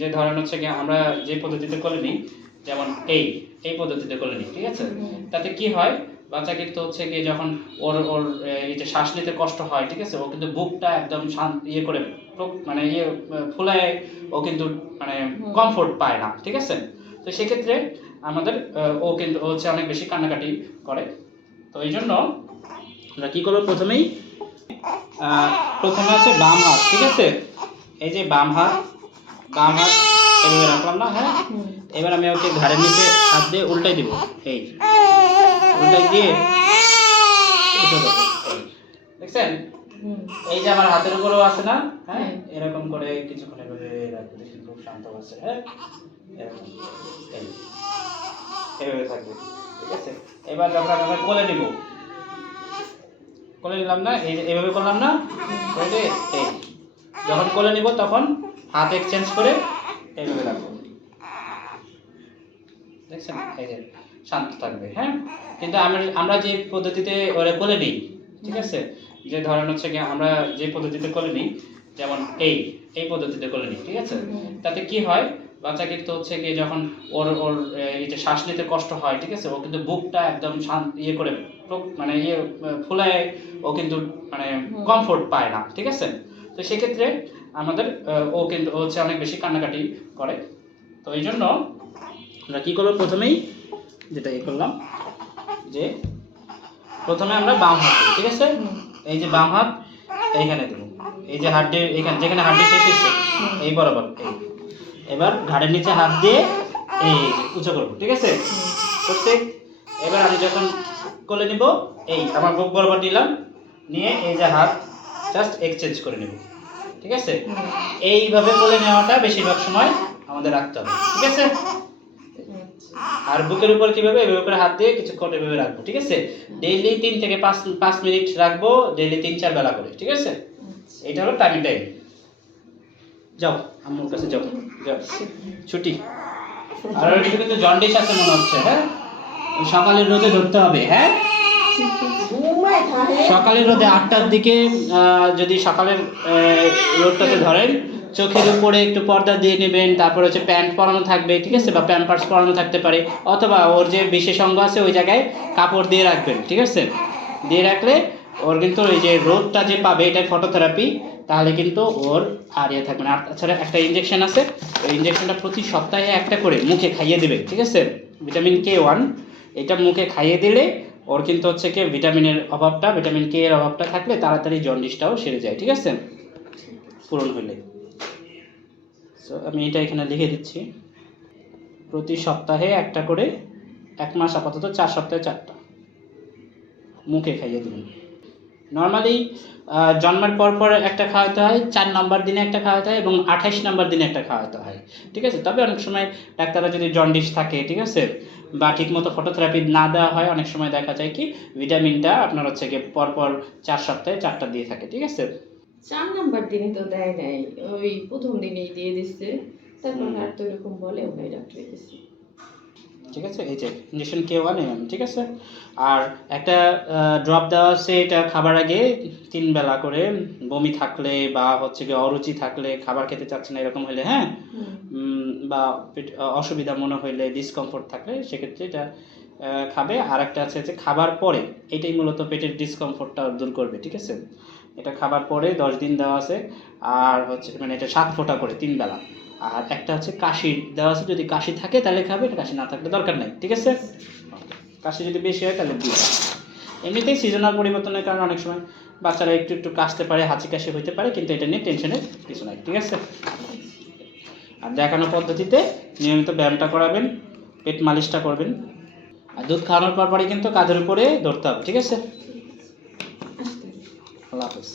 যে ধরেন হচ্ছে কি আমরা যে পদ্ধতিতে করে নিই, যেমন এই পদ্ধতিতে করে নিই, ঠিক আছে? তাতে কি হয়, বাচ্চা কিন্তু হচ্ছে কি যখন ওর ওর এই যে শ্বাস নিতে কষ্ট হয়, ঠিক আছে, ও কিন্তু বুকটা একদম শান্ত ইয়ে করে মানে ইয়ে ফুলায়, ও কিন্তু মানে কমফোর্ট পায় না, ঠিক আছে? তো সেক্ষেত্রে আমাদের ও কিন্তু হচ্ছে অনেক বেশি কান্নাকাটি করে। তো এই জন্য আমরা কী করবো, প্রথমে হচ্ছে বাম হাত, ঠিক আছে, এই যে বাম হাত এভাবে রাখলাম না, হ্যাঁ। এবার আমি ওকে ঘাড়ের নিচে হাত দিয়ে উল্টাই দিব, এই উল্টাই দিয়ে দেখছেন, এই যে আমার হাতের উপরেও আছে না, হ্যাঁ, এরকম করে কিছুক্ষণ এভাবে রাখবো, দেখুন খুব শান্ত আছে, হ্যাঁ, এরকম এভাবে থাকবে, ঠিক আছে। এবার যখন আমরা কোলে নিব, কোলে নিলাম না, এই যে এভাবে করলাম না, এই যখন কোলে নিব তখন হাত এক্সচেঞ্জ করে এইভাবে রাখবো, দেখছেন, এই যে শান্ত থাকবে, হ্যাঁ। কিন্তু আমরা যে পদ্ধতিতে ওরা কোলে নিই, ঠিক আছে, যে ধরেন হচ্ছে কি আমরা যে পদ্ধতিতে কোলে নিই, যেমন এই পদ্ধতিতে কোলে নিই, ঠিক আছে, তাতে কি হয়, বাচ্চা কিন্তু হচ্ছে কি যখন ওর ওর এই যে শ্বাস নিতে কষ্ট হয়, ঠিক আছে, ও কিন্তু বুকটা একদম শান্ত ইয়ে করে মানে ইয়ে ফুলায়, ও কিন্তু মানে কমফোর্ট পায় না, ঠিক আছে? তো সেক্ষেত্রে আমাদের ও কিন্তু হচ্ছে অনেক বেশি কান্নাকাটি করে। তো এই জন্য আমরা কী করবো, প্রথমেই যেটা করলাম, যে প্রথমে আমরা বাম হাত, ঠিক আছে, এই যে বাম হাত এইখানে দেবো, এই যে হাড্ডি এখানে যেখানে হাড্ডি শেষ হচ্ছে এই বরাবর, এবার ঘাড়ের নিচে হাত দিয়ে এই উঁচু করবো, ঠিক আছে, প্রত্যেক। এবার আমি যখন কোলে নিব, এই আমার বুক বরাবর নিলাম, নিয়ে এই যে হাত জাস্ট এক্সচেঞ্জ করে নেব, ঠিক আছে। এইভাবে কোলে নেওয়াটা বেশিরভাগ সময় আমাদের রাখতে হবে, ঠিক আছে। আর বুকের উপর কিভাবে এভাবে করে হাত দিয়ে কিছুক্ষণ এভাবে রাখবো, ঠিক আছে। ডেইলি 3 থেকে 5 মিনিট রাখবো, ডেইলি 3-4 বেলা করে, ঠিক আছে। এটা হলো টাইম। যাও আম্মুর কাছে যাও, ছুটি। আর একটু কিন্তু জন্ডিস আছে মনে হচ্ছে, হ্যাঁ, সকালের রোদে ধরতে হবে, হ্যাঁ, সকালের রোদে 8টার দিকে যদি সকালের রোদটাতে ধরেন, চোখের উপরে একটু পর্দা দিয়ে নেবেন, তারপর হচ্ছে প্যান্ট পরানো থাকবে, ঠিক আছে, বা প্যাম্পার্স পরানো থাকতে পারে, অথবা ওর যে বিশেষ অঙ্গ আছে ওই জায়গায় কাপড় দিয়ে রাখবেন, ঠিক আছে। দিয়ে রাখলে ওর কিন্তু ওই যে রোদটা যে পাবে, এটা ফটোথেরাপি, তাহলে কিন্তু ওর আর ইয়ে থাকবে না। আর তাছাড়া একটা ইঞ্জেকশন আছে, ওই ইঞ্জেকশনটা প্রতি সপ্তাহে একটা করে মুখে খাইয়ে দেবে, ঠিক আছে, ভিটামিন K1। এটা মুখে খাইয়ে দিলে ওর কিন্তু হচ্ছে কি ভিটামিনের অভাবটা, ভিটামিন K এর অভাবটা থাকলে তাড়াতাড়ি জন্ডিসটাও সেরে যায়, ঠিক আছে, পূরণ হলে। সো আমি এটা এখানে লিখে দিচ্ছি, প্রতি সপ্তাহে একটা করে, 1 মাস আপাতত 4 সপ্তাহে 4টা মুখে খাইয়ে দেবেন। নর্মালি জন্মের পর একটা খাওয়াতে হয়, 4 নম্বর দিনে একটা খাওয়াতে হয়, এবং 28 নম্বর দিনে একটা খাওয়াতে হয়, ঠিক আছে। তবে অনেক সময় ডাক্তাররা যদি জন্ডিস থাকে, ঠিক আছে, বা ঠিকমতো ফটোথেরাপি না দেওয়া হয়, অনেক সময় দেখা যায় কি ভিটামিনটা আপনার হচ্ছে কি পরপর 4 সপ্তাহে 4টা দিয়ে থাকে, ঠিক আছে। 4 নাম্বার দিনে তো দেয় নাই, ওই প্রথম দিনেই দিয়ে দিচ্ছে, তারপর আর তো এরকম বলেও নাই ডাক্তারের কাছে, ঠিক আছে। এই যে ইঞ্জেকশন K1 mm, ঠিক আছে। আর একটা ড্রপ দেওয়া আছে, এটা খাবার আগে 3 বেলা করে, বমি থাকলে বা হচ্ছে কি অরুচি থাকলে, খাবার খেতে চাচ্ছে না এরকম হলে, হ্যাঁ, বা অসুবিধা মনে হইলে, ডিসকমফোর্ট থাকলে, সেক্ষেত্রে এটা খাবে। আর একটা আছে যে খাবার পরে, এটাই মূলত পেটের ডিসকমফোর্টটা দূর করবে, ঠিক আছে। এটা খাবার পরে 10 দিন দেওয়া আছে, আর হচ্ছে মানে এটা 7 ফোঁটা করে 3 বেলা। আর একটা হচ্ছে কাশি দেওয়া আছে, যদি কাশি থাকে তাহলে খাবে, এটা কাশি না থাকলে দরকার নাই, ঠিক আছে। কাশি যদি বেশি হয় তাহলে দিবে। এমনিতেই সিজনাল পরিবর্তনের কারণে অনেক সময় বাচ্চারা একটু কাশতে পারে, হাঁচি কাশি হইতে পারে, কিন্তু এটা নিয়ে টেনশনের কিছু নাই, ঠিক আছে। আর দেখানো পদ্ধতিতে নিয়মিত ব্যায়ামটা করাবেন, পেট মালিশটা করবেন, আর দুধ খাওয়ানোর পরই কিন্তু কাঁধের উপরে ধরতে হবে, ঠিক আছে। আল্লাহ হাফেজ।